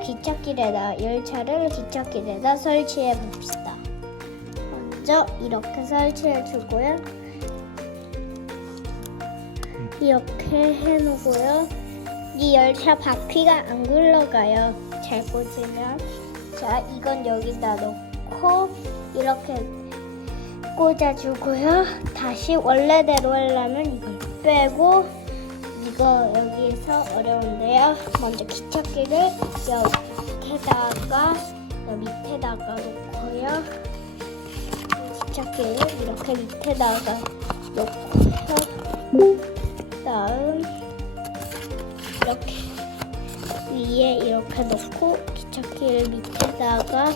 기찻길에다 열차를 기찻길에다 설치해 봅시다. 먼저 이렇게 설치해 주고요. 이렇게 해 놓고요. 이 열차 바퀴가 안 굴러가요. 잘 보시면. 자, 이건 여기다 놓고 이렇게 꽂아주고요. 다시 원래대로 하려면 이걸 빼고 이거 여기서 어려운데요. 먼저 기찻길을 여기다가 여 밑에다가 놓고요. 기찻길을 이렇게 밑에다가 놓고요. 다음 이렇게 위에 이렇게 놓고 기찻길 밑에다가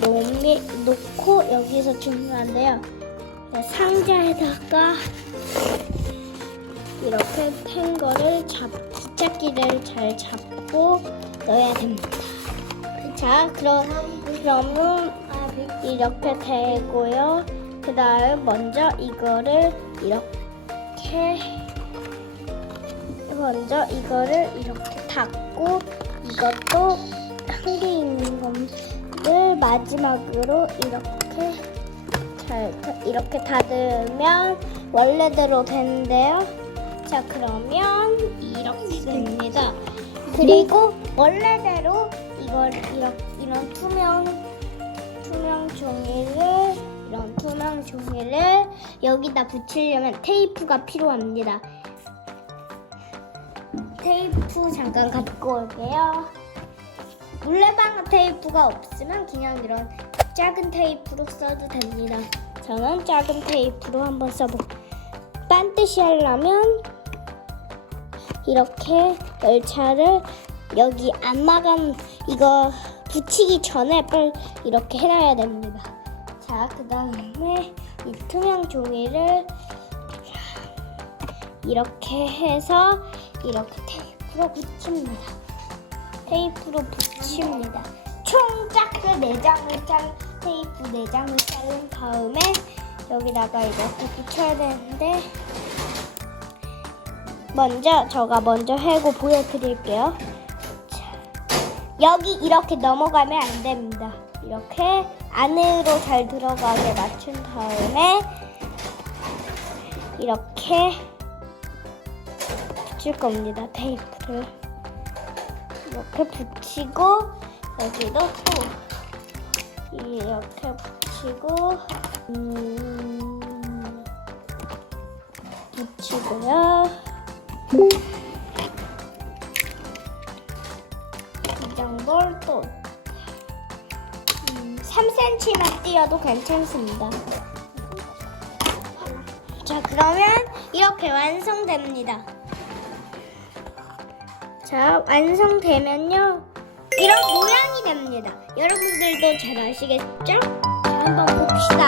놓미, 놓고 여기서 중요한데요. 상자에다가 이렇게 pen 거를 잡 기찻길을 잘 잡고 넣어야 됩니다. 자, 그럼 그러면 이렇게 되고요. 그 다음 먼저 이거를 이렇게 먼저 이거를 이렇게 닫고 이것도 한 개 있는 거를 마지막으로 이렇게 잘 이렇게 닫으면 원래대로 되는데요. 자 그러면 이렇게 됩니다. 그리고 원래대로 이걸 이런 이런 투명 투명 종이를 이런 투명 종이를 여기다 붙이려면 테이프가 필요합니다. 테이프 잠깐 갖고 올게요. 물레방아 테이프가 없으면 그냥 이런 작은 테이프로 써도 됩니다. 저는 작은 테이프로 한번 써보. 반드시 하려면 이렇게 열차를 여기 안 나간 이거 붙이기 전에 빨리 이렇게 해놔야 됩니다. 자, 그 다음에 이 투명 종이를 이렇게 해서 이렇게 테이프로 붙입니다. 테이프로 붙입니다. 총 짝을 네 장을 짠 테이프 네 장을 자른 다음에 여기다가 이렇게 붙여야 되는데 먼저 저가 먼저 해고 보여드릴게요. 자, 여기 이렇게 넘어가면 안 됩니다. 이렇게 안으로 잘 들어가게 맞춘 다음에 이렇게 붙일 겁니다. 테이프를 이렇게 붙이고 여기도 또 이렇게 붙이고 음, 붙이고요. 이 정도를 또 음, 3cm만 띄어도 괜찮습니다. 자, 그러면 이렇게 완성됩니다. 자, 완성되면요. 이런 모양이 됩니다. 여러분들도 잘 아시겠죠? 자, 한번 봅시다.